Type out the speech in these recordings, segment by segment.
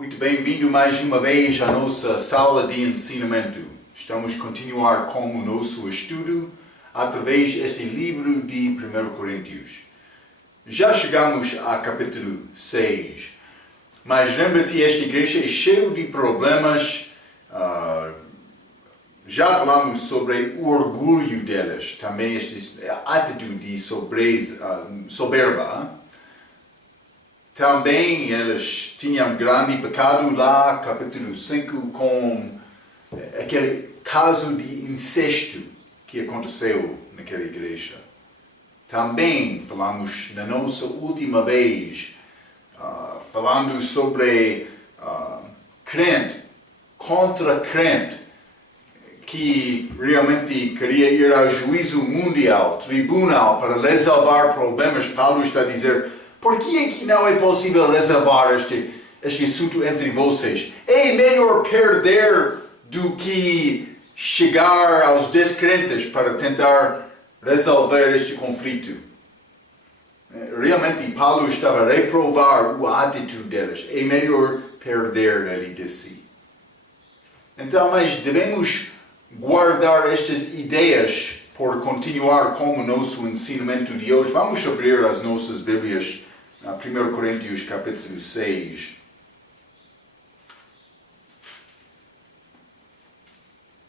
Muito bem-vindo mais uma vez à nossa sala de ensinamento. Estamos a continuar com o nosso estudo através deste livro de 1 Coríntios. Já chegamos a capítulo 6, mas lembra-te, esta igreja é cheia de problemas. Já falamos sobre o orgulho delas, também esta atitude soberba. Também elas tinham grande pecado lá, capítulo 5, com aquele caso de incesto que aconteceu naquela igreja. Também falamos na nossa última vez, falando sobre crente contra crente, que realmente queria ir ao juízo mundial, tribunal, para resolver problemas. Paulo está a dizer: por que é que não é possível resolver este assunto entre vocês? É melhor perder do que chegar aos descrentes para tentar resolver este conflito. Realmente, Paulo estava a reprovar a atitude deles. É melhor perder, ele disse. Então, mas devemos guardar estas ideias por continuar com o nosso ensinamento de hoje. Vamos abrir as nossas Bíblias a 1 Coríntios capítulo 6.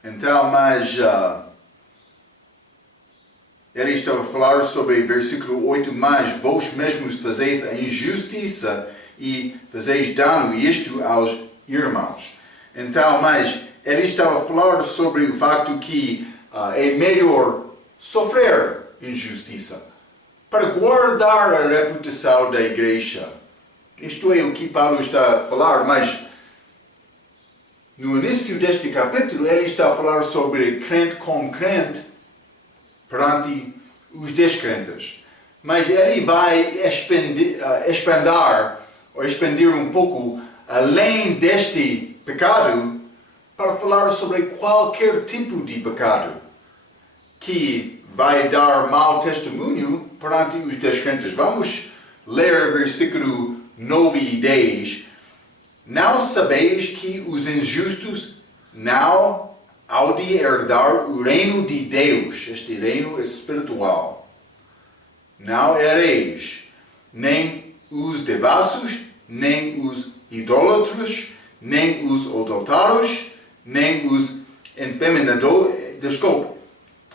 Então, mas ele estava a falar sobre versículo 8, mas vós mesmos fazeis a injustiça e fazeis dano isto aos irmãos. Então, mas ele estava a falar sobre o facto que é melhor sofrer injustiça para guardar a reputação da igreja. Isto é o que Paulo está a falar, mas no início deste capítulo ele está a falar sobre crente com crente perante os descrentes. Mas ele vai expandir um pouco além deste pecado para falar sobre qualquer tipo de pecado que vai dar mau testemunho perante os descrentes. Vamos ler versículo 9 e 10. Não sabeis que os injustos não hão de herdar o reino de Deus, este reino espiritual. Não ereis nem os devassos, nem os idólatras, nem os adulterados, nem os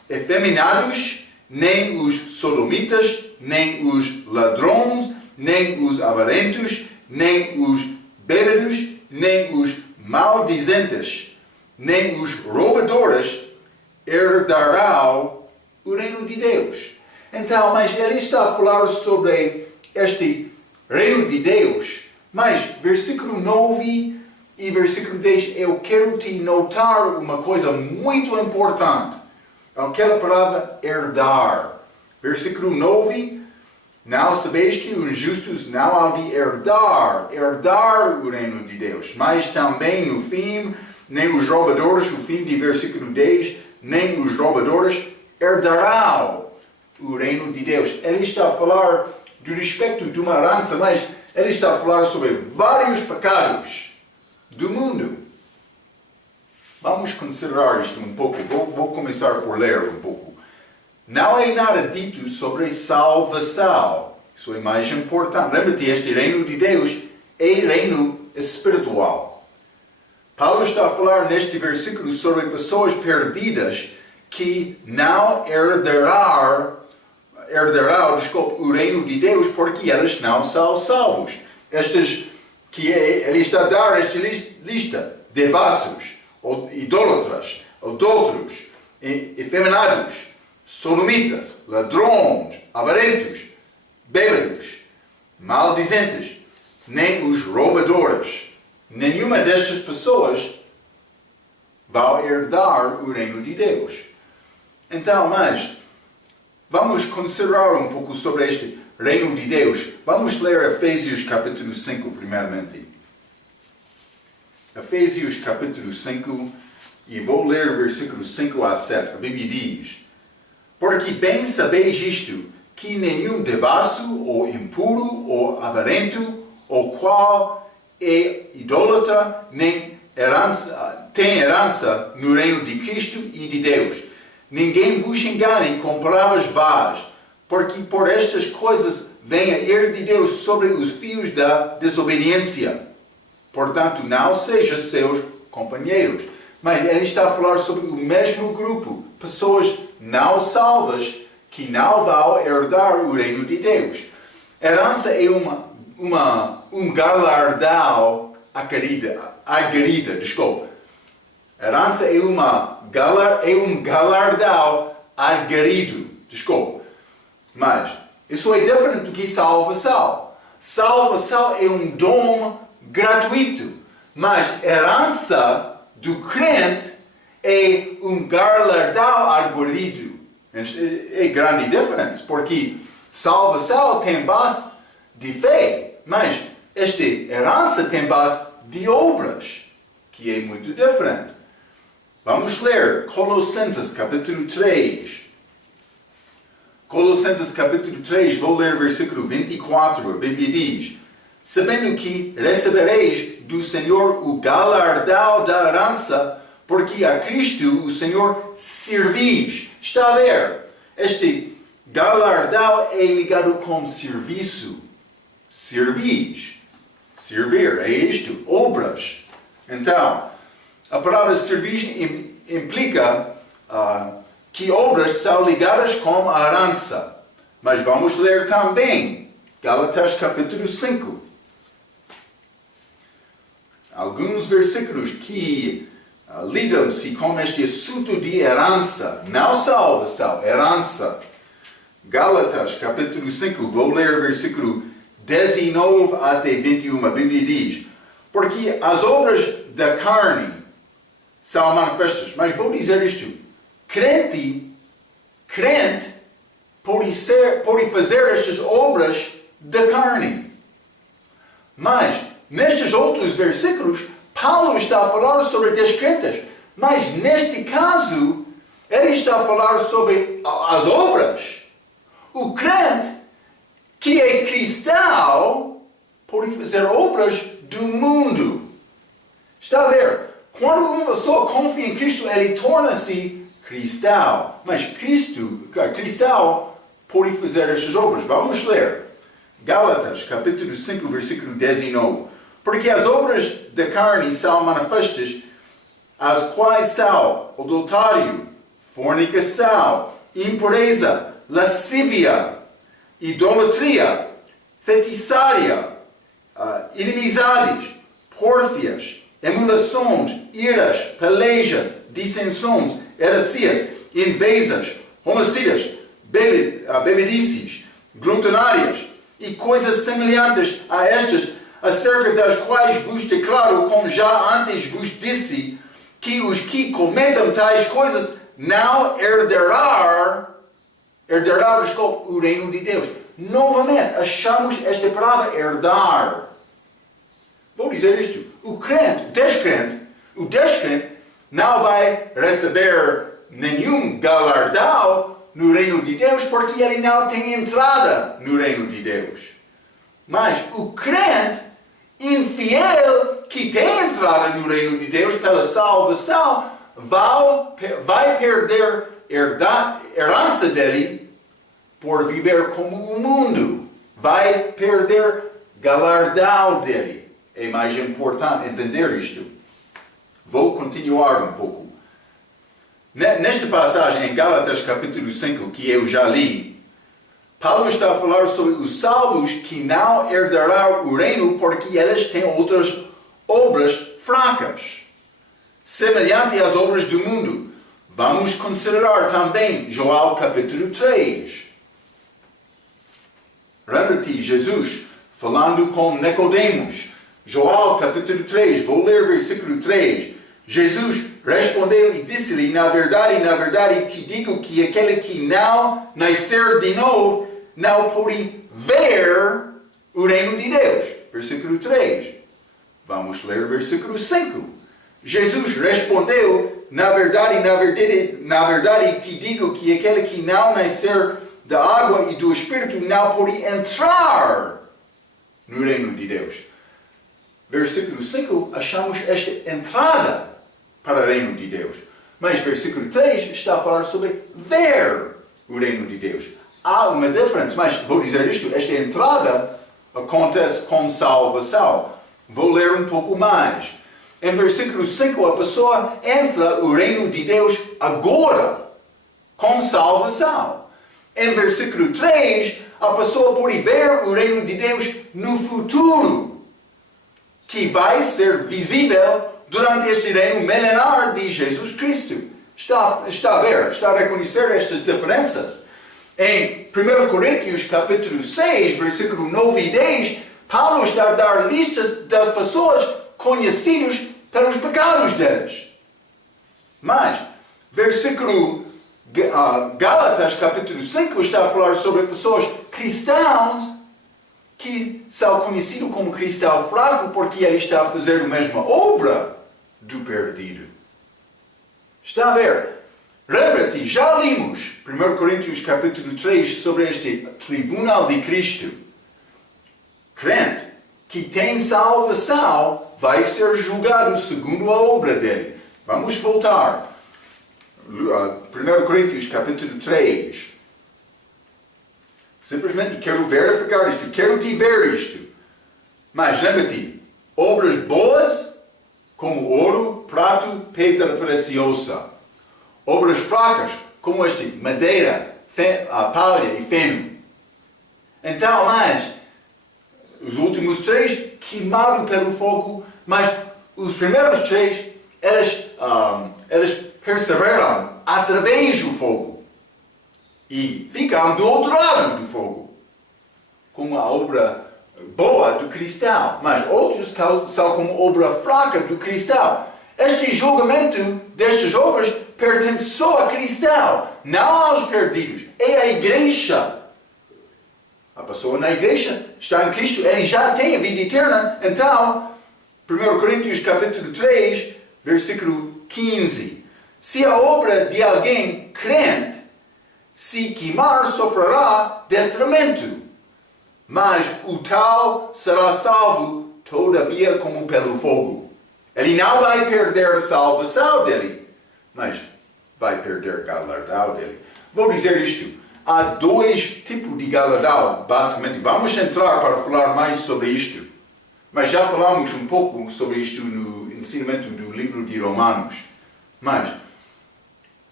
efeminados, nem os sodomitas, nem os ladrões, nem os avarentos, nem os bêbados, nem os maldizentes, nem os roubadores herdarão o reino de Deus. Então, mas ele está a falar sobre este reino de Deus, mas versículo 9 e versículo 10, eu quero te notar uma coisa muito importante. Aquela palavra herdar. Versículo 9, não sabeis que os injustos não hão de herdar o reino de Deus. Mas também no fim, nem os roubadores, no fim de versículo 10, nem os roubadores herdarão o reino de Deus. Ele está a falar do respeito de uma herança, mas ele está a falar sobre vários pecados do mundo. Vamos considerar isto um pouco. Vou começar por ler um pouco. Não é nada dito sobre salvação. Isso é mais importante. Lembra-te, este reino de Deus é reino espiritual. Paulo está a falar neste versículo sobre pessoas perdidas que não herdarão o reino de Deus porque elas não são salvos. Ele está a dar esta lista: devassos, idólatras, adúlteros, efeminados, sodomitas, ladrões, avarentos, bêbados, maldizentes, nem os roubadores. Nenhuma destas pessoas vai herdar o reino de Deus. Então, mas vamos considerar um pouco sobre este reino de Deus. Vamos ler Efésios capítulo 5 primeiramente. Efésios capítulo 5, e vou ler versículos 5 a 7. A Bíblia diz: porque bem sabeis isto, que nenhum devasso, ou impuro, ou avarento, ou qual é idólatra, nem tem herança no reino de Cristo e de Deus. Ninguém vos engane com palavras vãs, porque por estas coisas vem a ira de Deus sobre os filhos da desobediência. Portanto, não sejam seus companheiros. Mas ele está a falar sobre o mesmo grupo, pessoas não salvas, que não vão herdar o reino de Deus. Herança é um galardão aguerrida, desculpa. Herança é um galardão aguerrido, desculpa. Mas isso é diferente do que salvação. Salvação é um dom gratuito, mas herança do crente é um galardão aguerrido. É grande diferença, porque salvação tem base de fé, mas esta herança tem base de obras, que é muito diferente. Vamos ler Colossenses capítulo 3. Colossenses capítulo 3, vou ler versículo 24, a Bíblia diz: sabendo que recebereis do Senhor o galardão da herança, porque a Cristo o Senhor servis. Está a ver? Este galardão é ligado com serviço. Servis. Servir é isto, obras. Então, a palavra servir implica que obras são ligadas com a herança. Mas vamos ler também Gálatas capítulo 5. Alguns versículos que lidam-se com este assunto de herança, não salvação, herança. Gálatas capítulo 5, vou ler versículo 19 até 21, a Bíblia diz: porque as obras da carne são manifestas, mas vou dizer isto, crente pode fazer estas obras da carne. Mas, nestes outros versículos, Paulo está a falar sobre descrentes, mas neste caso, ele está a falar sobre as obras. O crente que é cristão pode fazer obras do mundo. Está a ver? Quando uma pessoa confia em Cristo, ele torna-se cristão. Mas cristão pode fazer estas obras. Vamos ler. Gálatas, capítulo 5, versículo 19. Porque as obras da carne são manifestas, as quais são adultério, fornicação, impureza, lascívia, idolatria, feitiçaria, inimizades, pórfias, emulações, iras, pelejas, dissensões, heresias, invejas, homicídias, bebedices, glutonárias e coisas semelhantes a estas, acerca das quais vos declaro, como já antes vos disse, que os que cometam tais coisas não herdarão o reino de Deus. Novamente, achamos esta palavra herdar. Vou dizer isto. O descrente não vai receber nenhum galardão no reino de Deus porque ele não tem entrada no reino de Deus. Mas o crente infiel que tem entrada no reino de Deus pela salvação vai perder a herança dele por viver como o mundo. Vai perder galardão dele. É mais importante entender isto. Vou continuar um pouco. Nesta passagem em Gálatas capítulo 5, que eu já li, Paulo está a falar sobre os salvos que não herdarão o reino porque eles têm outras obras fracas, semelhante às obras do mundo. Vamos considerar também João capítulo 3. Lembra-te, Jesus falando com Nicodemos. João capítulo 3, vou ler versículo 3. Jesus respondeu e disse-lhe: na verdade te digo que aquele que não nascer de novo não pode ver o reino de Deus. Versículo 3. Vamos ler versículo 5. Jesus respondeu: na verdade te digo que aquele que não nascer da água e do Espírito não pode entrar no reino de Deus. versículo 5, achamos esta entrada para o reino de Deus. Mas versículo 3 está a falar sobre ver o reino de Deus. Há uma diferença, mas vou dizer isto, esta entrada acontece com salvação. Vou ler um pouco mais. Em versículo 5, a pessoa entra no reino de Deus agora, com salvação. Em versículo 3, a pessoa pode ver o reino de Deus no futuro, que vai ser visível durante este reino milenar de Jesus Cristo. Está a ver, está a reconhecer estas diferenças. Em 1 Coríntios capítulo 6, versículo 9 e 10, Paulo está a dar listas das pessoas conhecidas pelos pecados deles. Mas, versículo Gálatas capítulo 5 está a falar sobre pessoas cristãos que são conhecidos como cristão fraco porque ele está a fazer a mesma obra do perdido. Está a ver? Lembra-te, já limos 1 Coríntios capítulo 3 sobre este tribunal de Cristo. Crente que tem salvação vai ser julgado segundo a obra dele. Vamos voltar. 1 Coríntios capítulo 3. Simplesmente quero verificar isto, quero te ver isto. Mas lembra-te, obras boas como ouro, prato, pedra preciosa. Obras fracas como este, madeira, palha e feno. Então, mas, os últimos 3 queimaram pelo fogo, mas os primeiros 3, eles perseveram através do fogo. E ficam do outro lado do fogo, como a obra boa do cristão, mas outros são como obra fraca do cristão. Este julgamento destas obras pertence só a cristão, não aos perdidos. É a igreja. A pessoa na igreja está em Cristo, ele já tem a vida eterna. Então, 1 Coríntios capítulo 3, versículo 15. Se a obra de alguém crente se queimar, sofrerá detrimento, mas o tal será salvo, todavia, como pelo fogo. Ele não vai perder a salvação dele, mas vai perder o galardão dele. Vou dizer isto, há 2 tipos de galardão, basicamente. Vamos entrar para falar mais sobre isto, mas já falamos um pouco sobre isto no ensinamento do livro de Romanos. Mas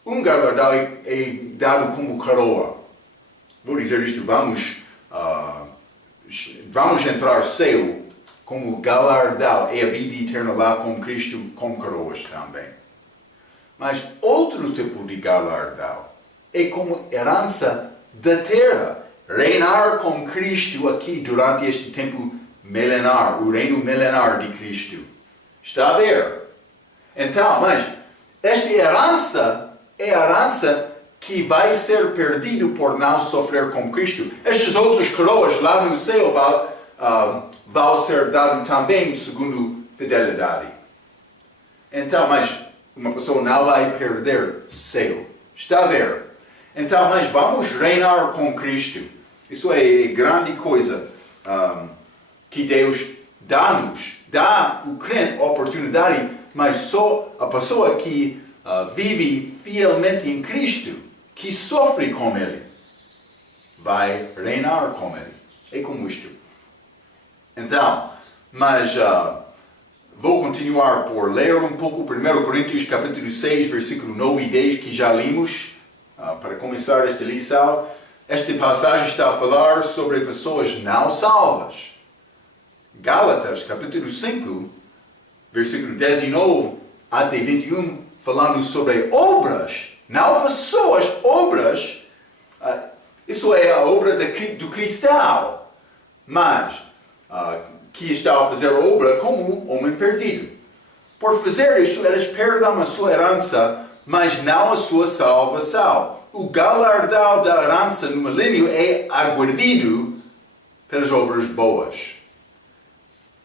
um galardão é dado como coroa. Vou dizer isto, vamos entrar céu como galardão. É a vida eterna lá com Cristo, com coroas também. Mas outro tipo de galardão é como herança da terra. Reinar com Cristo aqui durante este tempo milenar, o reino milenar de Cristo. Está a ver? Então, mas esta herança é a herança que vai ser perdido por não sofrer com Cristo. Estas outras coroas lá no céu vão ser dadas também segundo fidelidade. Então, mas uma pessoa não vai perder céu. Está a ver? Então, mas vamos reinar com Cristo. Isso é grande coisa que Deus dá-nos. Dá o crente a oportunidade, mas só a pessoa que vive fielmente em Cristo, que sofre com Ele, vai reinar com Ele. É como isto. Então, mas vou continuar por ler um pouco 1 Coríntios capítulo 6, versículo 9 e 10, que já limos, para começar esta lição. Esta passagem está a falar sobre pessoas não salvas. Gálatas capítulo 5, versículo 19 até 21, falando sobre obras, não pessoas, obras. Isso é a obra do cristão, mas que está a fazer obra como homem perdido. Por fazer isto, eles perdem a sua herança, mas não a sua salvação. O galardão da herança no milênio é aguardido pelas obras boas.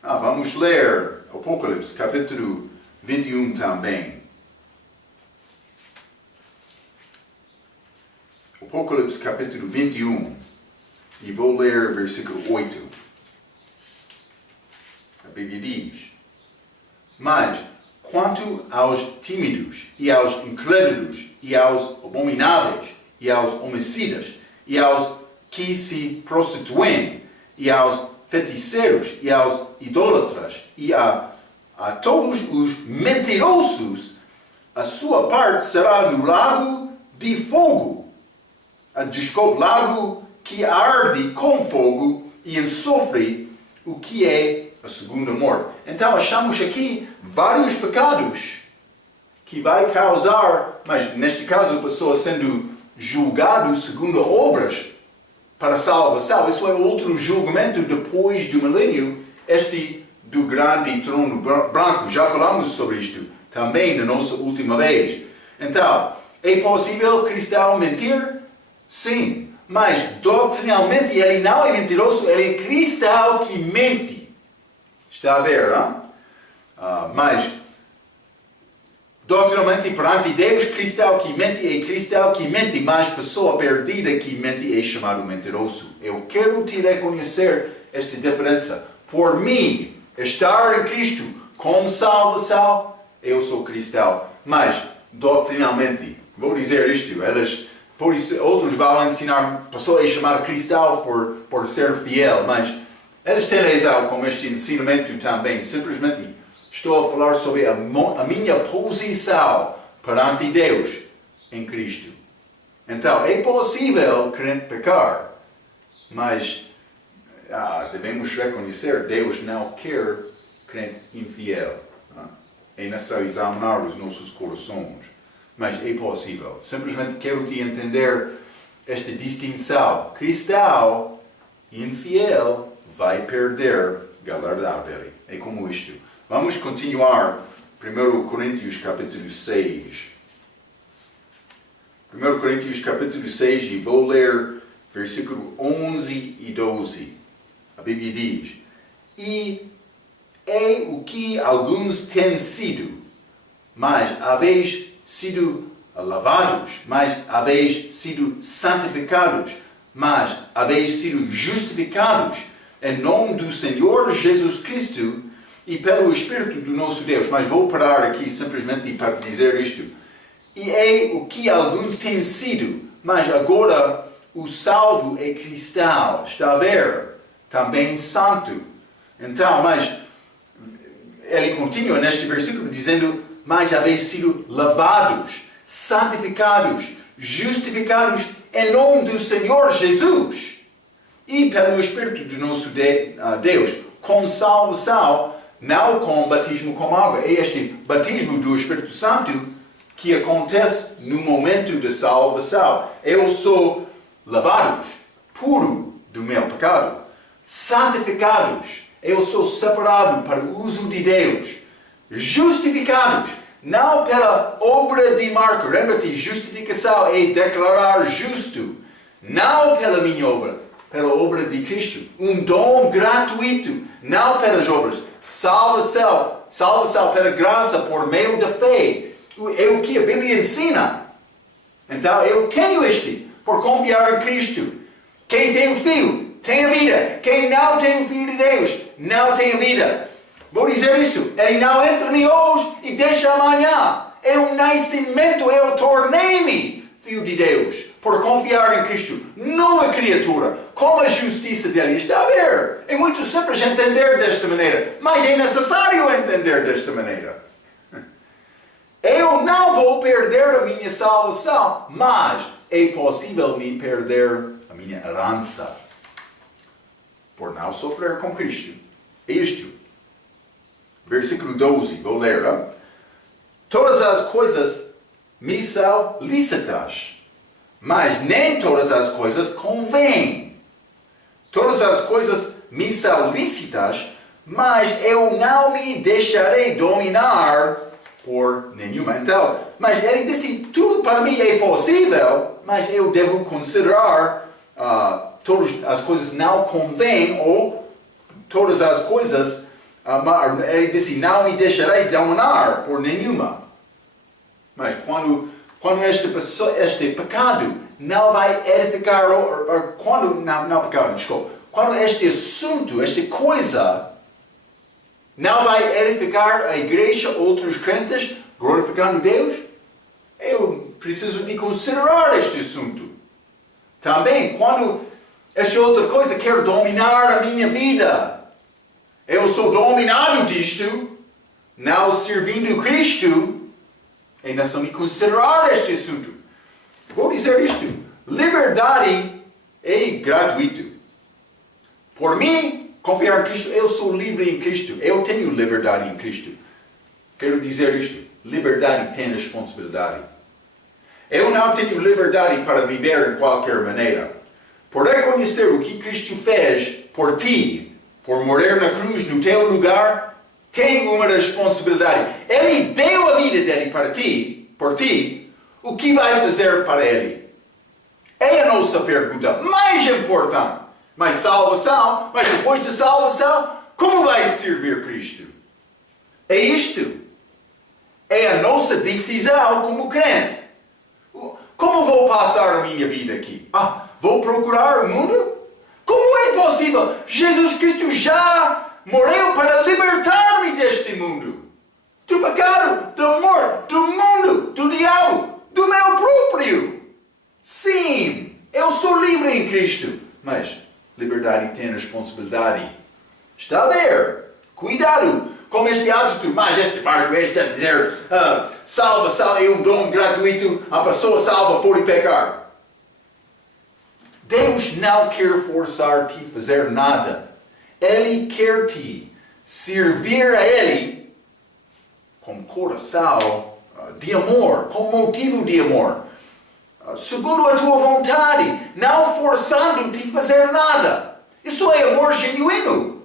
Vamos ler Apocalipse capítulo 21 também. Apocalipse capítulo 21, e vou ler versículo 8 A Bíblia diz. Mas, quanto aos tímidos, e aos incrédulos, e aos abomináveis, e aos homicidas, e aos que se prostituem, e aos feiticeiros, e aos idólatras, e a todos os mentirosos, a sua parte será no lago de fogo. Lago que arde com fogo e enxofre, o que é a segunda morte. Então achamos aqui vários pecados que vai causar, mas neste caso a pessoa sendo julgado segundo obras para salvação. Isso é outro julgamento depois do milênio, este do grande trono branco. Já falamos sobre isto também na nossa última vez. Então, é possível cristão mentir? Sim, mas doutrinalmente ele não é mentiroso, ele é cristão que mente. Está a ver, não? Mas doutrinalmente perante Deus, cristão que mente é cristão que mente, mas pessoa perdida que mente é chamado mentiroso. Eu quero te reconhecer esta diferença. Por mim, estar em Cristo com salvação, eu sou cristão. Mas, doutrinalmente, vou dizer isto, outros vão ensinar pessoas a chamar cristão por ser fiel, mas eles têm razão com este ensinamento também. Simplesmente estou a falar sobre a minha posição perante Deus em Cristo. Então, é possível crente pecar, mas devemos reconhecer que Deus não quer crente infiel. É necessário examinar os nossos corações. Mas é possível. Simplesmente quero te entender esta distinção. Cristão infiel vai perder galardão dele. É como isto. Vamos continuar. 1 Coríntios capítulo 6. 1 Coríntios capítulo 6 e vou ler versículo 11 e 12. A Bíblia diz: E é o que alguns têm sido, mas haveis sido lavados, mas haveis sido santificados, mas haveis sido justificados em nome do Senhor Jesus Cristo e pelo Espírito do nosso Deus. Mas vou parar aqui simplesmente para dizer isto. E é o que alguns têm sido, mas agora o salvo é cristão, está a ver? Também santo. Então, mas ele continua neste versículo dizendo: mas haveis sido lavados, santificados, justificados em nome do Senhor Jesus e pelo Espírito do nosso Deus, com salvação, não com batismo com água. É este batismo do Espírito Santo que acontece no momento da salvação. Eu sou lavados, puro do meu pecado, santificados, eu sou separado para o uso de Deus, justificados, não pela obra de Marco. Lembra-te, justificação é declarar justo, não pela minha obra, pela obra de Cristo. Um dom gratuito, não pelas obras. Salvação pela graça por meio da fé. É o que a Bíblia ensina. Então eu tenho isto por confiar em Cristo. Quem tem o Filho tem a vida. Quem não tem o Filho de Deus não tem a vida. Vou dizer isso. Ele não entra em mim hoje e deixa amanhã. É um nascimento. Eu tornei-me Filho de Deus por confiar em Cristo, numa criatura, com a justiça dele. Está a ver? É muito simples entender desta maneira, mas é necessário entender desta maneira. Eu não vou perder a minha salvação, mas é possível me perder a minha herança por não sofrer com Cristo. É isto. Versículo 12, vou ler. Todas as coisas me são lícitas, mas nem todas as coisas convêm. Todas as coisas me são lícitas, mas eu não me deixarei dominar por nenhuma. Então, mas ele disse, tudo para mim é possível, mas eu devo considerar todas as coisas não convêm, ou todas as coisas, ele disse, não me deixarei dominar por nenhuma. Mas quando este pecado não vai edificar, quando este assunto, esta coisa, não vai edificar a igreja, outros crentes, glorificando Deus? Eu preciso de considerar este assunto. Também, quando esta outra coisa quer dominar a minha vida, eu sou dominado disto, não servindo Cristo, e nós temos que considerar este assunto. Vou dizer isto, liberdade é gratuito. Por mim, confiar em Cristo, eu sou livre em Cristo, eu tenho liberdade em Cristo. Quero dizer isto, liberdade tem responsabilidade. Eu não tenho liberdade para viver de qualquer maneira. Por reconhecer o que Cristo fez por ti, por morrer na cruz no teu lugar, tem uma responsabilidade. Ele deu a vida dele para ti, por ti, o que vai fazer para ele? É a nossa pergunta mais importante. Mas salvação, mas depois da salvação, como vai servir Cristo? É isto. É a nossa decisão como crente. Como vou passar a minha vida aqui? Vou procurar o mundo? Como é possível? Jesus Cristo já morreu para libertar-me deste mundo. Do pecado, do amor, do mundo, do diabo, do meu próprio. Sim, eu sou livre em Cristo. Mas liberdade tem responsabilidade. Está a ver? Cuidado com este atitude. Mas este barco está a dizer salvação é um dom gratuito. A pessoa salva por pecar. Deus não quer forçar-te a fazer nada. Ele quer te servir a Ele com coração de amor, com motivo de amor. Segundo a tua vontade, não forçando-te a fazer nada. Isso é amor genuíno.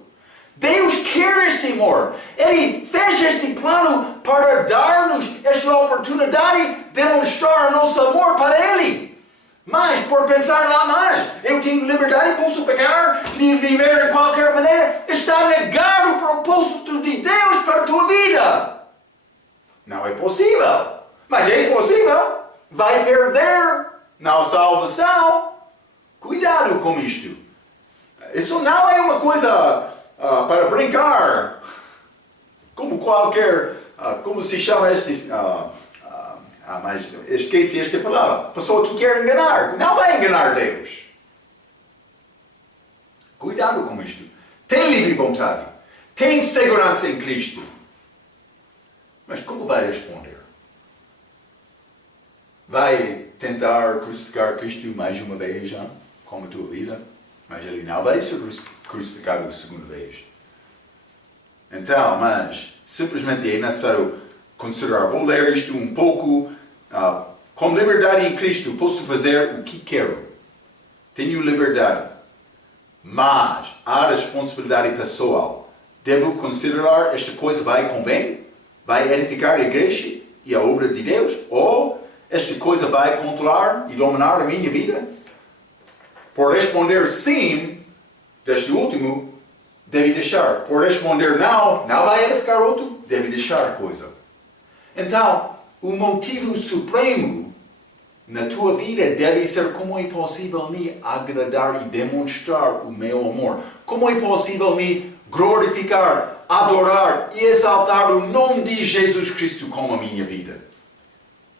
Deus quer este amor. Ele fez este plano para dar-nos esta oportunidade de demonstrar nosso amor para Ele. Mas, por pensar lá mais, eu tenho liberdade, posso pecar, viver de qualquer maneira, está a negar o propósito de Deus para a tua vida. Não é possível. Mas é possível. Vai perder na salvação. Cuidado com isto. Isso não é uma coisa para brincar. Como qualquer, como se chama este... mas esqueci esta palavra. Pessoa que quer enganar. Não vai enganar Deus. Cuidado com isto. Tem livre vontade. Tem segurança em Cristo. Mas como vai responder? Vai tentar crucificar Cristo mais uma vez já, como a tua vida? Mas ele não vai ser crucificado a segunda vez. Então, mas simplesmente é necessário considerar, vou ler isto um pouco. Com liberdade em Cristo posso fazer o que quero. Tenho liberdade. Mas há responsabilidade pessoal. Devo considerar esta coisa vai convém? Vai edificar a igreja e a obra de Deus? Ou esta coisa vai controlar e dominar a minha vida? Por responder sim, deste último, deve deixar. Por responder não, não vai edificar outro, deve deixar a coisa. Então, o motivo supremo na tua vida deve ser como é possível me agradar e demonstrar o meu amor. Como é possível me glorificar, adorar e exaltar o nome de Jesus Cristo como a minha vida.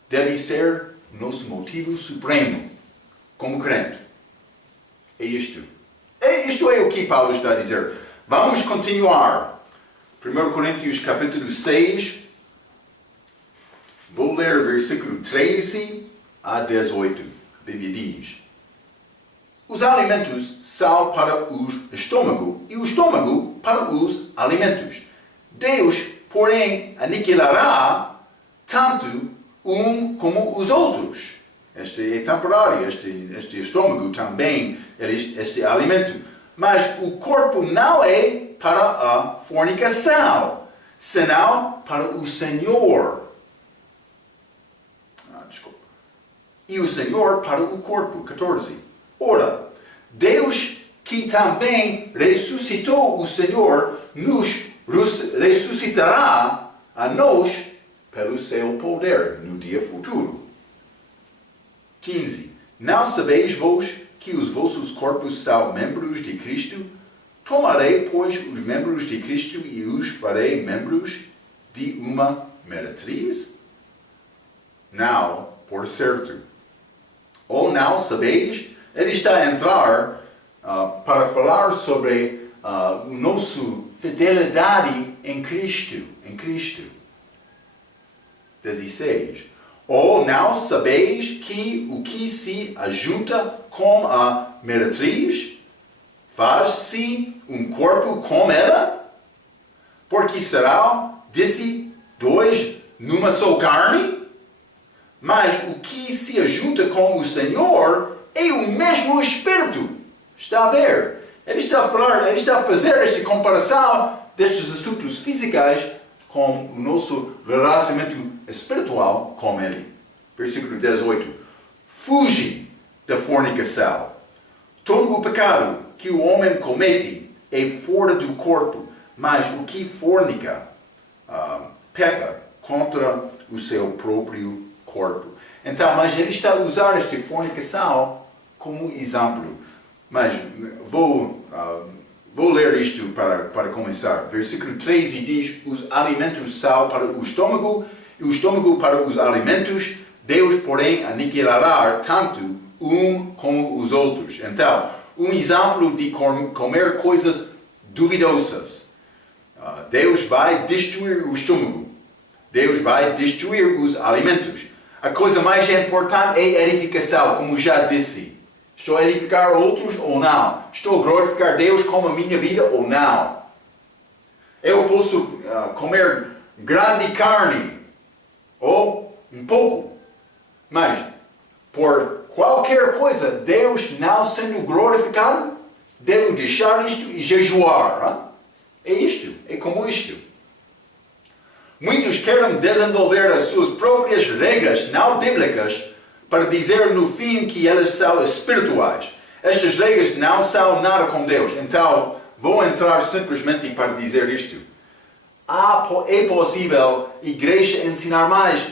Deve ser nosso motivo supremo como crente. É isto. Isto é o que Paulo está a dizer. Vamos continuar. 1 Coríntios capítulo 6. Vou ler versículo 13 a 18. A Bíblia diz: os alimentos são para o estômago e o estômago para os alimentos. Deus, porém, aniquilará tanto um como os outros. Este é temporário, este estômago também, este alimento. Mas o corpo não é para a fornicação, senão para o Senhor. Desculpa. E o Senhor para o corpo. 14. Ora, Deus que também ressuscitou o Senhor, nos ressuscitará a nós pelo seu poder no dia futuro. 15. Não sabeis vós que os vossos corpos são membros de Cristo? Tomarei, pois, os membros de Cristo e os farei membros de uma meretriz? Não, por certo. Ou não sabeis? Ele está a entrar para falar sobre nossa fidelidade em Cristo. 16. Ou não sabeis que o que se ajunta com a meretriz faz-se um corpo com ela? Porque será, disse, dois numa só carne? Mas o que se ajunta com o Senhor é o mesmo Espírito. Está a ver? Ele está a fazer esta comparação destes assuntos físicos com o nosso relacionamento espiritual com Ele. Versículo 18. Fuge da fornicação. Todo o pecado que o homem comete é fora do corpo, mas o que fornica peca contra o seu próprio corpo. Então, mas ele está a usar esta fornicação como exemplo. Mas vou ler isto para começar. Versículo 13 diz: os alimentos são para o estômago e o estômago para os alimentos. Deus, porém, aniquilará tanto um como os outros. Então, um exemplo de comer coisas duvidosas. Deus vai destruir o estômago. Deus vai destruir os alimentos. A coisa mais importante é a edificação, como já disse. Estou a edificar outros ou não? Estou a glorificar Deus com a minha vida ou não? Eu posso comer grande carne ou um pouco, mas por qualquer coisa, Deus não sendo glorificado, devo deixar isto e jejuar. É isto, é como isto. Muitos querem desenvolver as suas próprias regras não bíblicas para dizer no fim que elas são espirituais. Estas regras não são nada com Deus. Então, vou entrar simplesmente para dizer isto. É possível a igreja ensinar mais.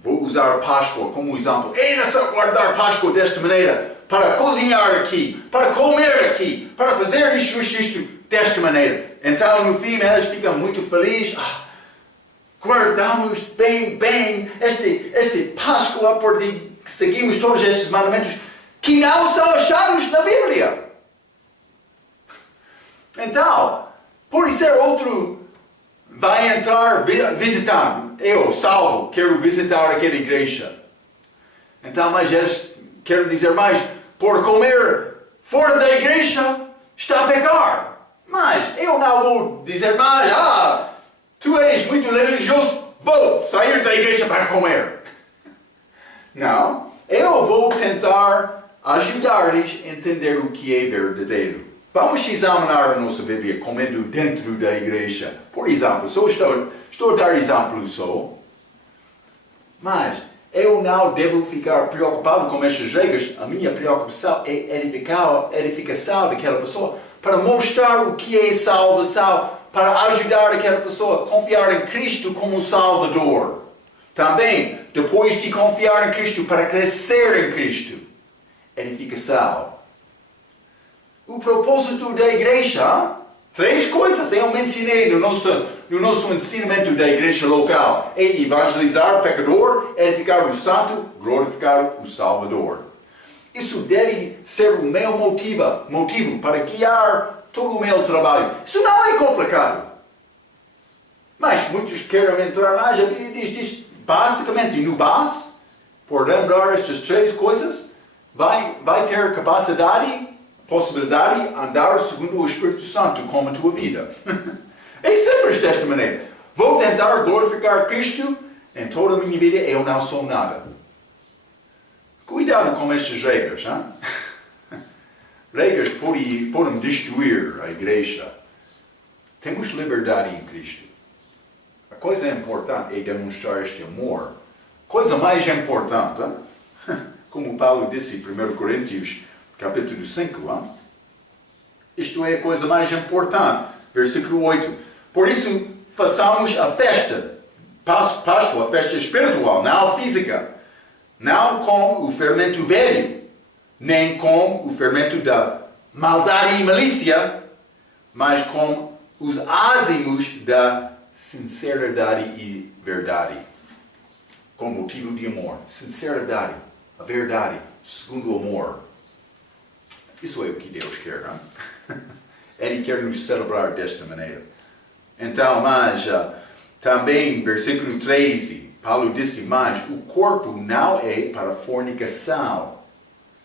Vou usar Páscoa como exemplo. É necessário guardar Páscoa desta maneira, para cozinhar aqui, para comer aqui, para fazer isto desta maneira. Então, no fim, elas ficam muito felizes. Guardamos bem este Páscoa porque seguimos todos estes mandamentos que não são achados na Bíblia. Então, por ser outro vai entrar visitando. Eu, salvo, quero visitar aquela igreja. Então, mas eles querem dizer mais, por comer fora da igreja está a pecar. Mas eu não vou dizer mais, tu és muito religioso, vou sair da igreja para comer. Não, eu vou tentar ajudar-lhes a entender o que é verdadeiro. Vamos examinar a nossa Bíblia comendo dentro da igreja. Por exemplo, estou a dar exemplos só. Mas eu não devo ficar preocupado com estas regras. A minha preocupação é a edificação daquela pessoa para mostrar o que é salvação, para ajudar aquela pessoa a confiar em Cristo como Salvador. Também, depois de confiar em Cristo, para crescer em Cristo. Edificação. O propósito da igreja, 3 coisas eu mencionei no nosso ensinamento da igreja local. É evangelizar o pecador, edificar o santo, glorificar o Salvador. Isso deve ser o meu motivo para guiar todo o meu trabalho. Isso não é complicado. Mas muitos querem entrar mais. A Bíblia diz basicamente, no base, por lembrar estas 3 coisas, vai ter capacidade, possibilidade de andar segundo o Espírito Santo como a tua vida. É simples desta maneira. Vou tentar glorificar Cristo em toda a minha vida. Eu não sou nada. Cuidado com estas regras. Regras podem destruir a igreja. Temos liberdade em Cristo. A coisa importante é demonstrar este amor. Coisa mais importante, como Paulo disse em 1 Coríntios capítulo 5, isto é a coisa mais importante. Versículo 8. Por isso, façamos a festa, Páscoa, a festa espiritual, não física. Não com o fermento velho, nem com o fermento da maldade e malícia, mas com os ázimos da sinceridade e verdade. Com motivo de amor. Sinceridade, a verdade, segundo o amor. Isso é o que Deus quer, não? Ele quer nos celebrar desta maneira. Então, mas também, versículo 13, Paulo disse mais, o corpo não é para fornicação,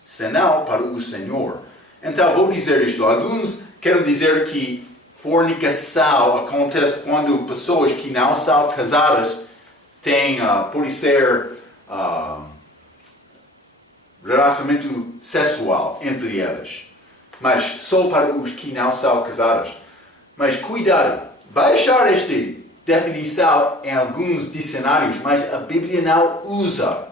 senão para o Senhor. Então, vou dizer isto. Alguns querem dizer que fornicação acontece quando pessoas que não são casadas têm, pode ser, relacionamento sexual entre elas. Mas só para os que não são casados. Mas cuidado, vai achar esta definição em alguns dicionários, mas a Bíblia não usa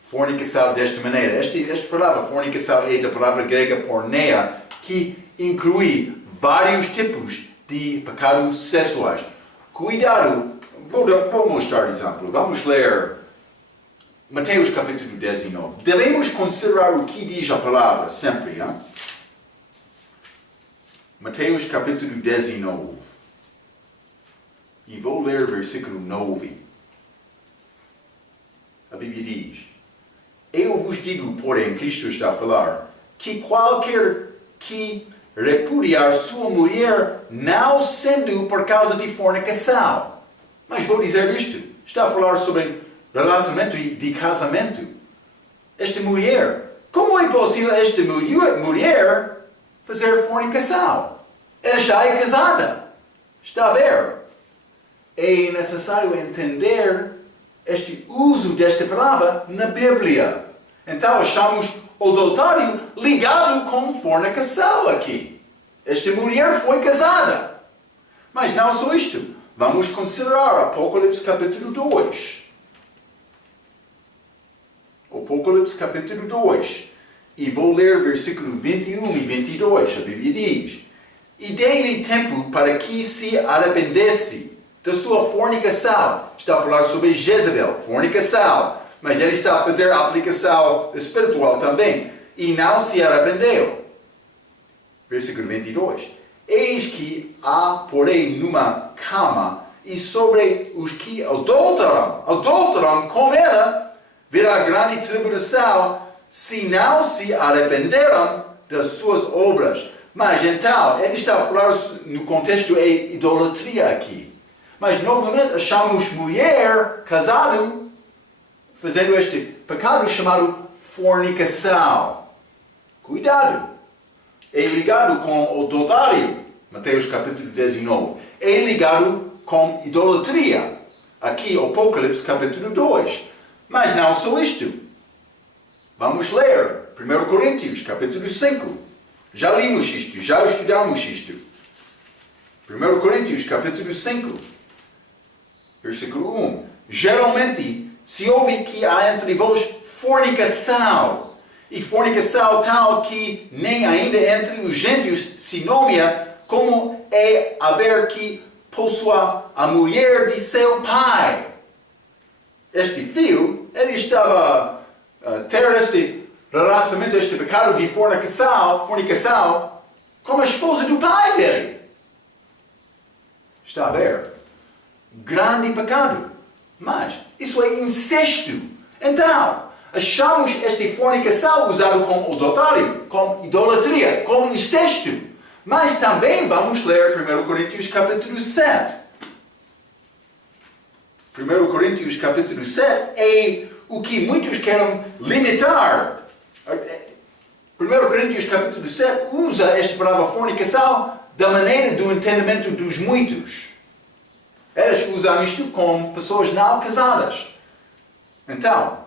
fornicação desta maneira. Esta palavra fornicação é da palavra grega porneia, que inclui vários tipos de pecados sexuais. Cuidado, vou mostrar exemplo. Vamos ler Mateus capítulo 19. Devemos considerar o que diz a palavra sempre, hein? Mateus capítulo 19. E vou ler versículo 9. A Bíblia diz: eu vos digo, porém, Cristo está a falar, que qualquer que repudiar sua mulher, não sendo por causa de fornicação. Mas vou dizer isto. Está a falar sobre relacionamento de casamento. Esta mulher, como é possível esta mulher fazer fornicação? Ela já é casada. Está a ver? É necessário entender este uso desta palavra na Bíblia. Então achamos o adultério ligado com fornicação aqui. Esta mulher foi casada. Mas não só isto. Vamos considerar Apocalipse capítulo 2. Apocalipse capítulo 2. E vou ler versículo 21 e 22. A Bíblia diz: e dei-lhe tempo para que se arrependesse da sua fornicação. Está a falar sobre Jezebel, fornicação. Mas ele está a fazer a aplicação espiritual também. E não se arrependeu. Versículo 22. Eis que há, porém, numa cama, e sobre os que adulteram com ela, virá grande tribulação, se não se arrependeram das suas obras. Mas então, ele está a falar no contexto é idolatria aqui. Mas novamente achamos mulher casado fazendo este pecado chamado fornicação. Cuidado! É ligado com o adultério, Mateus capítulo 19. É ligado com idolatria, aqui Apocalipse capítulo 2. Mas não só isto. Vamos ler 1 Coríntios capítulo 5. Já limos isto, já estudamos isto. 1 Coríntios capítulo 5, versículo 1. Geralmente se ouve que há entre vós fornicação, e fornicação tal que nem ainda entre os gentios se nomeia, como é haver que possua a mulher de seu pai. Este filho, ele estava a ter este relacionamento, este pecado de fornicação, com a esposa do pai dele. Está a ver? Grande pecado. Mas isso é incesto. Então, achamos esta fornicação usado como adultério, como idolatria, como incesto. Mas também vamos ler 1 Coríntios capítulo 7. 1 Coríntios capítulo 7 é o que muitos querem limitar. 1 Coríntios capítulo 7 usa esta palavra fornicação da maneira do entendimento dos muitos. Eles usam isto com pessoas não casadas. Então,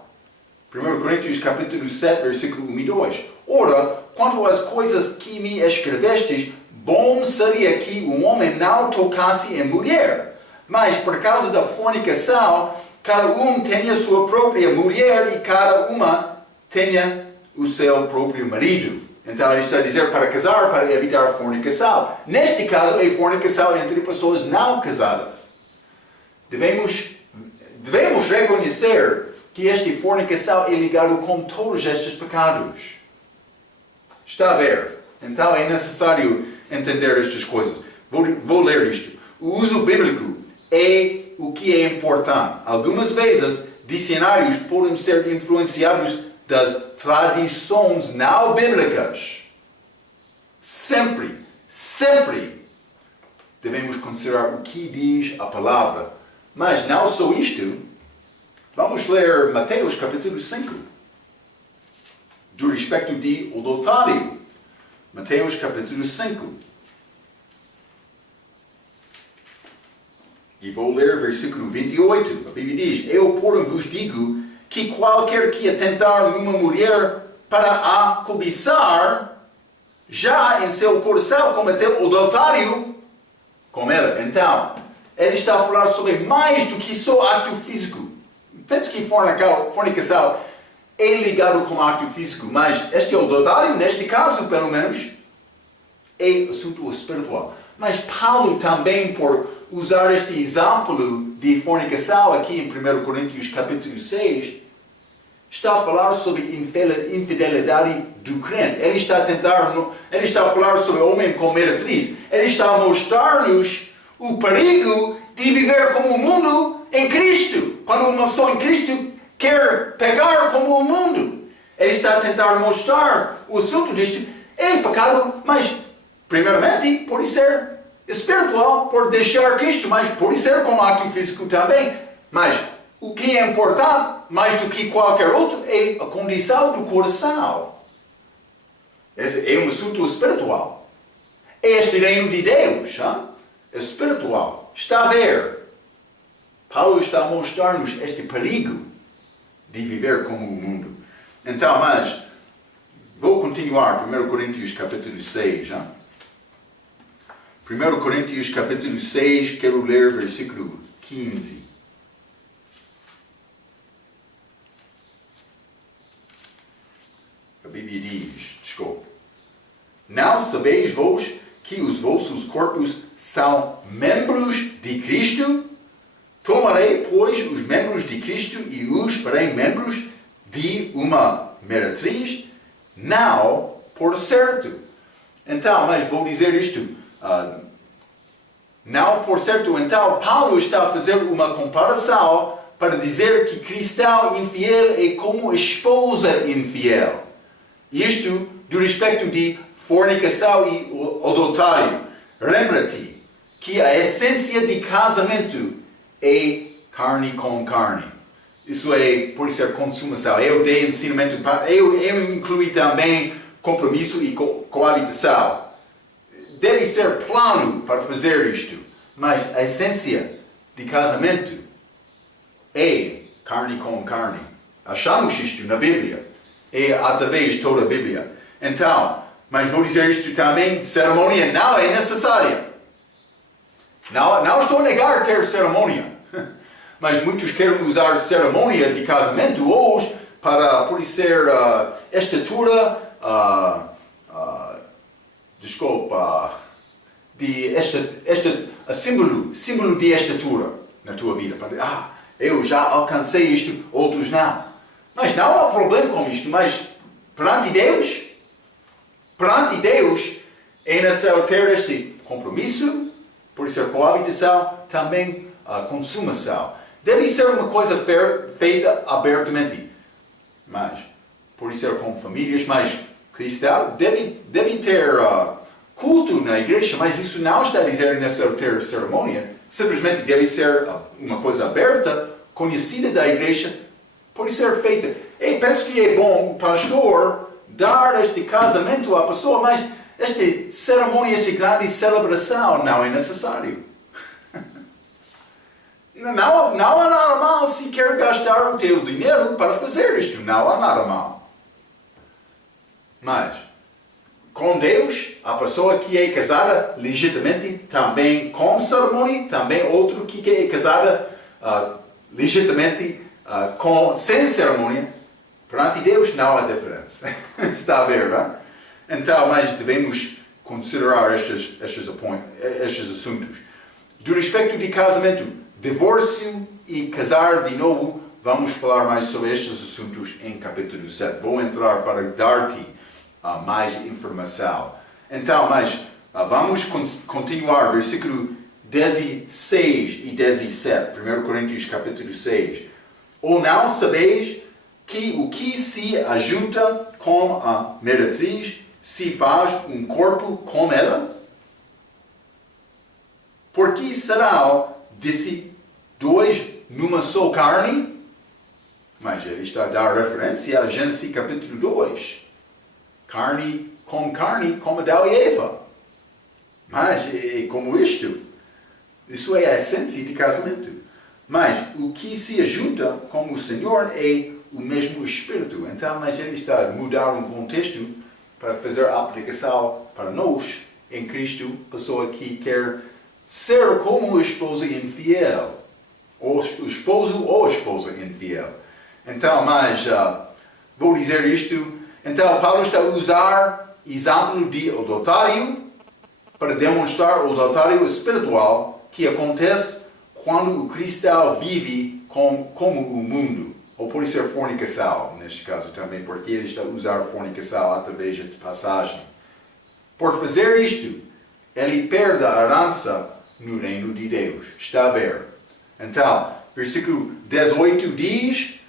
1 Coríntios capítulo 7, versículo 1 e 2. Ora, quanto às coisas que me escrevestes, bom seria que um homem não tocasse em mulher. Mas por causa da fornicação, cada um tenha sua própria mulher e cada uma tenha o seu próprio marido. Então ele está a dizer para casar, para evitar a fornicação. Neste caso, é fornicação entre pessoas não casadas. Devemos reconhecer que esta fornicação é ligada com todos estes pecados. Está a ver? Então é necessário entender estas coisas. Vou ler isto. O uso bíblico é o que é importante. Algumas vezes, dicionários podem ser influenciados das tradições não bíblicas. Sempre devemos considerar o que diz a palavra. Mas não só isto, vamos ler Mateus capítulo 5, do respeito de adultério. Mateus capítulo 5. E vou ler versículo 28. A Bíblia diz: Eu, porém, vos digo que qualquer que atentar numa mulher para a cobiçar, já em seu coração cometeu adultério com ela. Então, ele está a falar sobre mais do que só ato físico. Penso que fornicação é ligado com ato físico, mas este adultério, neste caso pelo menos, é assunto espiritual. Mas Paulo também, por usar este exemplo de fornicação aqui em 1 Coríntios capítulo 6, está a falar sobre infidelidade do crente. Ele está a falar sobre homem com meretriz. Ele está a mostrar-nos o perigo de viver como o mundo em Cristo. Quando uma pessoa em Cristo quer pecar como o mundo. Ele está a tentar mostrar o assunto disto é pecado, mas primeiramente pode ser espiritual, por deixar Cristo, mas pode ser com ato físico também. Mas o que é importante, mais do que qualquer outro, é a condição do coração. É um assunto espiritual. Este reino de Deus é espiritual. Está a ver? Paulo está a mostrar-nos este perigo de viver como o mundo. Então, mas, vou continuar. 1 Coríntios capítulo 6. 1 Coríntios capítulo 6, quero ler versículo 15. A Bíblia diz, não sabeis vós que os vossos corpos são membros de Cristo? Tomarei, pois, os membros de Cristo e os farei membros de uma meretriz? Não, por certo. Então, mas vou dizer isto. Não, por certo, então Paulo está a fazer uma comparação para dizer que cristão infiel é como esposa infiel. Isto do respeito de fornicação e adultério. Lembra-te que a essência de casamento é carne com carne. Isso pode ser consumação. Eu dei ensinamento, eu incluí também compromisso e coabitação. Deve ser plano para fazer isto, mas a essência de casamento é carne com carne. Achamos isto na Bíblia, é através de toda a Bíblia. Então, mas vou dizer isto também, cerimônia não é necessária. Não estou a negar ter cerimônia, mas muitos querem usar cerimônia de casamento hoje para, pode ser, estatura, símbolo de estatura na tua vida. Eu já alcancei isto, outros não. Mas não há problema com isto, mas perante Deus é necessário ter este compromisso, por ser coabitação, também a consumação. Deve ser uma coisa feita abertamente, mas pode ser com famílias, mas cristãos devem ter culto na igreja, mas isso não está a dizer necessário ter cerimônia. Simplesmente deve ser uma coisa aberta, conhecida da igreja, pode ser feita. E penso que é bom o pastor dar este casamento à pessoa, mas esta cerimônia, esta grande celebração não é necessário. Não há nada mal se quer gastar o teu dinheiro para fazer isto. Não há nada mal. Mas, com Deus, a pessoa que é casada legitimamente, também com cerimônia, também outro que é casada legitimamente sem cerimônia, perante Deus não há diferença. Está a ver, não? Então, mas devemos considerar estes assuntos. Do respeito de casamento, divórcio e casar de novo, vamos falar mais sobre estes assuntos em capítulo 7. Vou entrar para dar-te mais informação. Então, mas Vamos continuar, versículo 16 e 17, 1 Coríntios capítulo 6. Ou não sabeis que o que se ajunta com a meretriz se faz um corpo com ela? Porque serão disse dois numa só carne? Mas ele está a dar referência a Gênesis capítulo 2. Carne, como Adão e Eva. Mas é como isto. Isso é a essência de casamento. Mas o que se ajunta com o Senhor é o mesmo Espírito. Então, mas ele está a mudar um contexto para fazer a aplicação para nós, em Cristo, pessoa que quer ser como a esposa infiel. Ou o esposo ou a esposa infiel. Então, mas vou dizer isto. Então, Paulo está a usar exemplo de adultério para demonstrar o adultério espiritual que acontece quando o cristão vive como o mundo. Ou pode ser fornicação, neste caso também, porque ele está a usar fornicação através desta passagem. Por fazer isto, ele perde a herança no reino de Deus. Está a ver? Então, versículo 18 diz,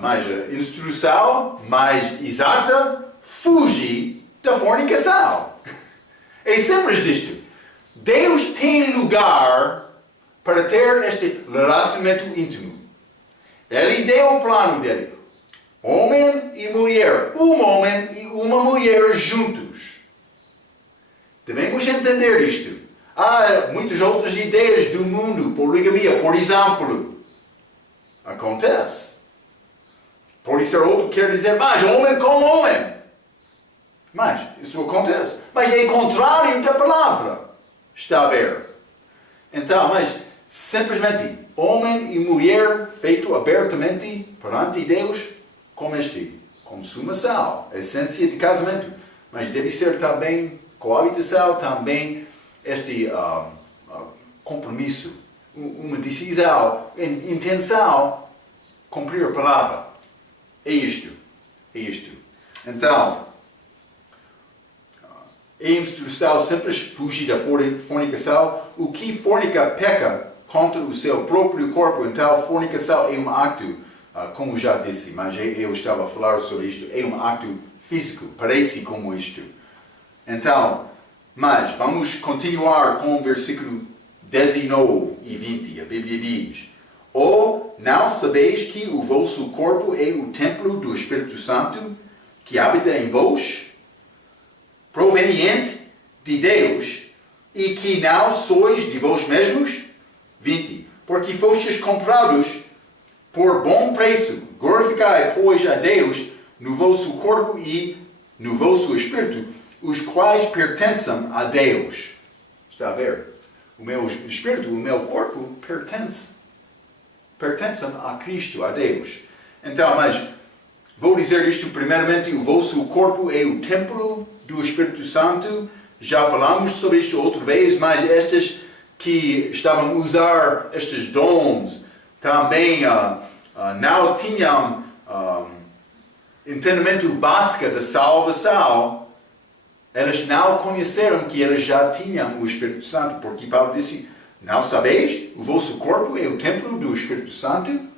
mais a instrução mais exata, fuge da fornicação. É simples disto. Deus tem lugar para ter este relacionamento íntimo. Ele deu o plano dele. Homem e mulher. Um homem e uma mulher juntos. Devemos entender isto. Há muitas outras ideias do mundo. Poligamia, por exemplo. Acontece. Pode ser outro que quer dizer mais homem com homem. Mas isso acontece. Mas é contrário da palavra. Está a ver? Então, mas simplesmente homem e mulher feito abertamente perante Deus como consumação, essência de casamento. Mas deve ser também coabitação, também este compromisso, uma decisão, intenção, cumprir a palavra. É isto. Então, a instrução simples, fugir da fornicação. O que fornica peca contra o seu próprio corpo. Então, fornicação é um acto, como já disse, mas eu estava a falar sobre isto, é um acto físico, parece como isto. Então, mas vamos continuar com o versículo 19 e 20. A Bíblia diz: ou não sabeis que o vosso corpo é o templo do Espírito Santo, que habita em vós, proveniente de Deus, e que não sois de vós mesmos? 20. Porque fostes comprados por bom preço. Glorificai, pois, a Deus no vosso corpo e no vosso espírito, os quais pertencem a Deus. Está a ver? O meu espírito, o meu corpo pertencem a Cristo, a Deus. Então, mas vou dizer isto primeiramente: o vosso corpo é o templo do Espírito Santo. Já falamos sobre isto outra vez, mas estes que estavam a usar estes dons também não tinham entendimento básico da salvação. Eles não conheceram que eles já tinham o Espírito Santo, porque Paulo disse: não sabeis? O vosso corpo é o templo do Espírito Santo?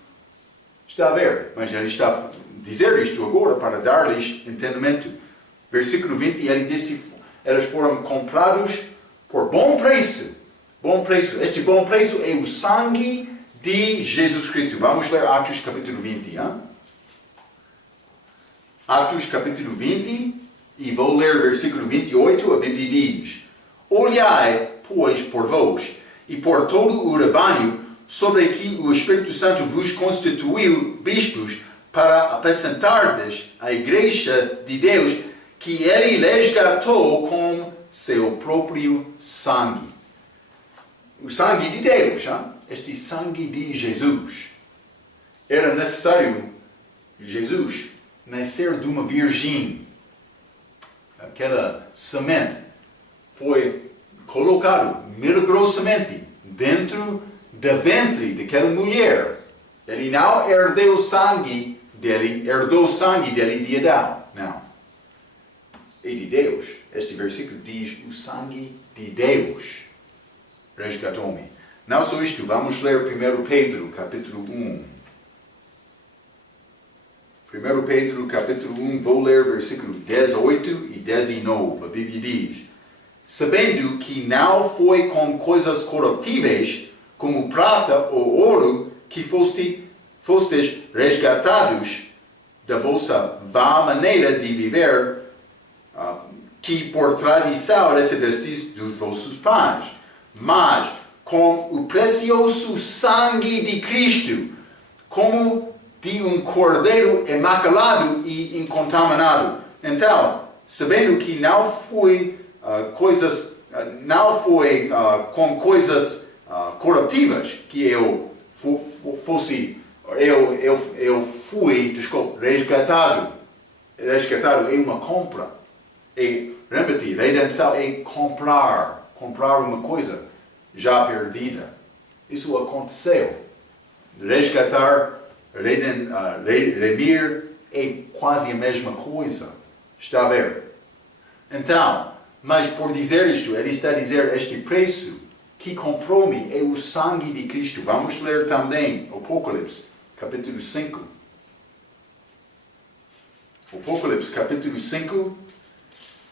Está a ver? Mas ele está a dizer isto agora para dar-lhes entendimento. Versículo 20, ele disse: eles foram comprados por bom preço. Bom preço. Este bom preço é o sangue de Jesus Cristo. Vamos ler Atos capítulo 20. Atos capítulo 20, e vou ler versículo 28. A Bíblia diz: olhai, pois, por vós e por todo o rebanho, sobre que o Espírito Santo vos constituiu bispos, para apresentardes a igreja de Deus, que ele resgatou com seu próprio sangue. O sangue de Deus, este sangue de Jesus. Era necessário Jesus nascer de uma virgem. Aquela semente foi colocado milagrosamente dentro do ventre daquela mulher. Ele não herdou sangue dele de Adão. Não. É de Deus. este versículo diz: o sangue de Deus resgatou-me. Não só isto, vamos ler 1 Pedro, capítulo 1. 1 Pedro, capítulo 1, vou ler versículo 18 e 19. A Bíblia diz: sabendo que não foi com coisas corruptíveis, como prata ou ouro, que fostes resgatados da vossa vã maneira de viver, que por tradição recebestes dos vossos pais, mas com o precioso sangue de Cristo, como de um cordeiro imaculado e incontaminado. Então, sabendo que não foi com coisas corruptivas que eu fui resgatado. Resgatado é uma compra. Lembra-te, redenção é comprar uma coisa já perdida. Isso aconteceu. Resgatar, remir é quase a mesma coisa. Está a ver? Então, mas por dizer isto, ele está a dizer este preço que comprou-me é o sangue de Cristo. Vamos ler também Apocalipse, capítulo 5. Apocalipse, capítulo 5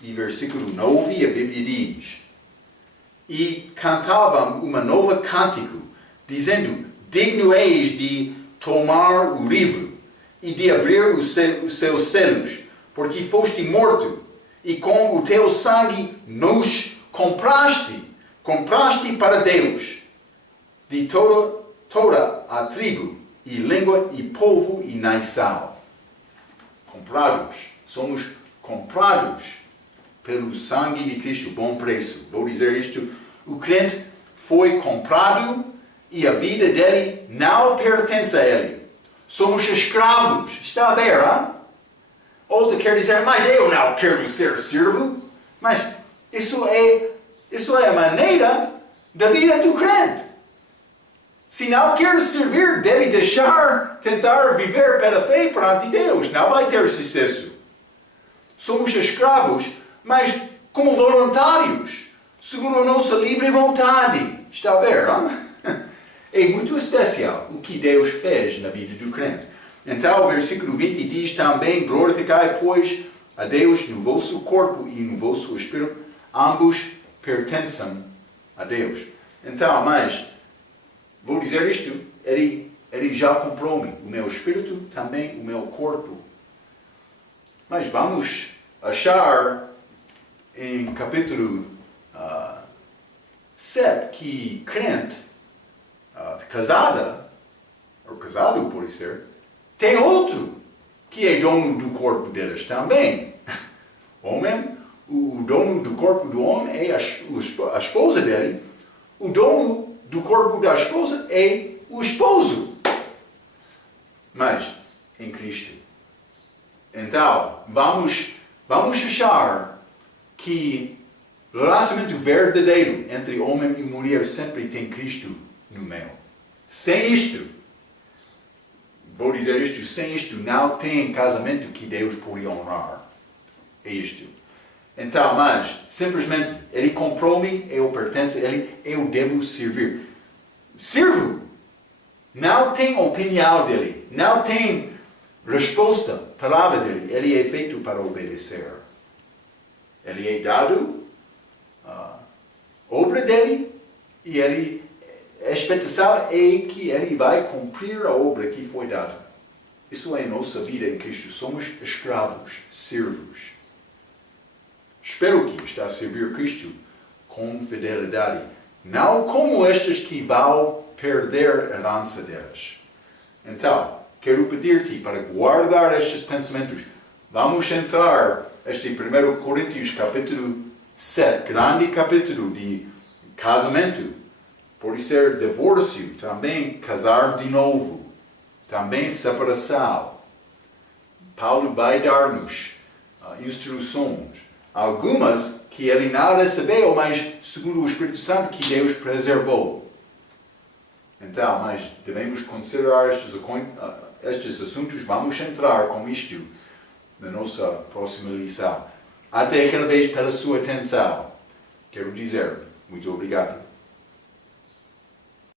e versículo 9, a Bíblia diz: e cantavam uma nova cântico, dizendo: digno és de tomar o livro e de abrir os seus selos, porque foste morto, e com o teu sangue nos compraste para Deus, de toda a tribo, e língua, e povo, e nação. Comprados, somos comprados pelo sangue de Cristo, bom preço. Vou dizer isto: o crente foi comprado e a vida dele não pertence a ele. Somos escravos. Está a ver, hein? Outra quer dizer: mas eu não quero ser servo. Mas isso é a maneira da vida do crente. Se não quer servir, deve tentar viver pela fé perante Deus. Não vai ter sucesso. Somos escravos, mas como voluntários, segundo a nossa livre vontade. Está a ver, hein? É muito especial o que Deus fez na vida do crente. Então, o versículo 20 diz também: glorificai, pois, a Deus no vosso corpo e no vosso espírito, ambos pertencem a Deus. Então, mas, vou dizer isto: ele já comprou-me, o meu espírito, também o meu corpo. Mas vamos achar em capítulo 7 que crente, casado pode ser, tem outro que é dono do corpo deles também. Homem, o dono do corpo do homem é a esposa dele, o dono do corpo da esposa é o esposo. Mas em Cristo. Então, vamos achar que o relacionamento verdadeiro entre homem e mulher sempre tem Cristo no meio. Sem isto, vou dizer isto: sem isto não tem casamento que Deus pode honrar. É isto. Então, mas, simplesmente, ele comprou-me, eu pertenço a ele, eu devo servir. Sirvo. Não tem opinião dele, não tem resposta, palavra dele. Ele é feito para obedecer. Ele é dado obra dele, e a expectação é que ele vai cumprir a obra que foi dada. Isso é a nossa vida em Cristo. Somos escravos, servos. Espero que está a servir Cristo com fidelidade. Não como estes que vão perder a herança deles. Então, quero pedir-te para guardar estes pensamentos. Vamos entrar este 1 Coríntios capítulo 7, grande capítulo de casamento. Pode ser divórcio, também casar de novo, também separação. Paulo vai dar-nos instruções, algumas que ele não recebeu, mas segundo o Espírito Santo que Deus preservou. Então, mas devemos considerar estes assuntos. Vamos entrar com isto na nossa próxima lição. Até aquela vez pela sua atenção. Quero dizer, muito obrigado.